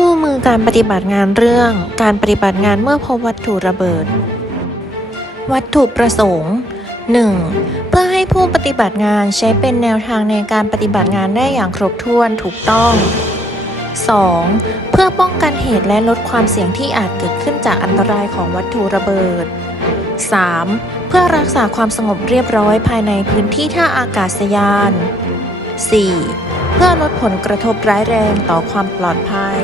คู่มือการปฏิบัติงานเรื่อง การปฏิบัติงานเมื่อพบวัตถุระเบิด วัตถุประสงค์ 1. เพื่อให้ผู้ปฏิบัติงานใช้เป็นแนวทางในการปฏิบัติงานได้อย่างครบถ้วนถูกต้อง 2. เพื่อป้องกันเหตุและลดความเสี่ยงที่อาจเกิดขึ้นจากอันตรายของวัตถุระเบิด 3. เพื่อรักษาความสงบเรียบร้อยภายในพื้นที่ท่าอากาศยาน 4. เพื่อลดผลกระทบร้ายแรงต่อความปลอดภัย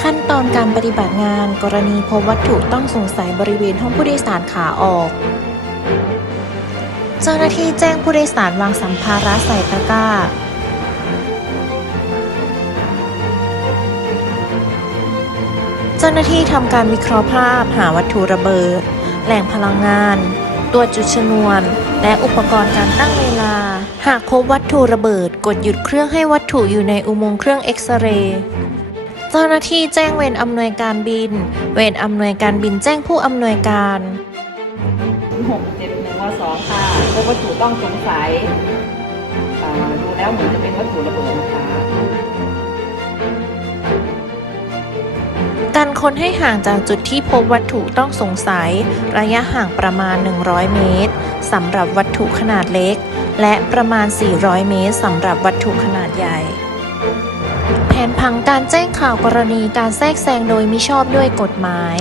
ขั้นตอนการปฏิบัติงานกรณีพบวัตถุต้องสงสัยบริเวณห้องผู้โดยสารขาออก เจ้าหน้าที่แจ้งผู้โดยสารวางสัมภาระใส่ตะกร้าเจ้าหน้าที่ทำการวิเคราะห์ภาพหาวัตถุระเบิด แหล่งพลังงาน ตัวจุดชนวน และอุปกรณ์การตั้งเวลา หากพบวัตถุระเบิด กดหยุดเครื่องให้วัตถุอยู่ในอุโมงค์เครื่องเอ็กซเรย์เจ้าหน้าที่แจ้งเวรอำนวยการบิน เวรอำนวยการบินแจ้งผู้อำนวยการหกเจ็ดหนึ่งวสองค่ะพบวัตถุต้องสงสัยอ่าดูแล้วเหมือนจะเป็นวัตถุระเบิดนะคะ ค้นให้ห่างจากจุดที่พบวัตถุต้องสงสัย ระยะห่างประมาณ 100 เมตรสำหรับวัตถุขนาดเล็ก และประมาณ 400 เมตรสำหรับวัตถุขนาดใหญ่ แผนผังการแจ้งข่าวกรณีการแทรกแซงโดยมิชอบด้วยกฎหมาย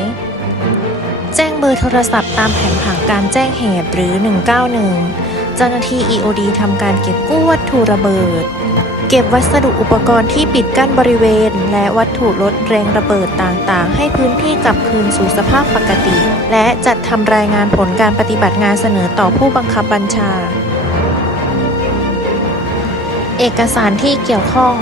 แจ้งเบอร์โทรศัพท์ตามแผนผังการแจ้งเหตุหรือ 191 เจ้าหน้าที่ EOD ทำการเก็บกู้วัตถุระเบิด เก็บวัสดุอุปกรณ์ที่ปิดกั้นบริเวณ และวัตถุลดแรงระเบิดต่างๆ ให้พื้นที่กลับคืนสู่สภาพปกติ และจัดทำรายงานผลการปฏิบัติงานเสนอต่อผู้บังคับบัญชา เอกสารที่เกี่ยวข้อง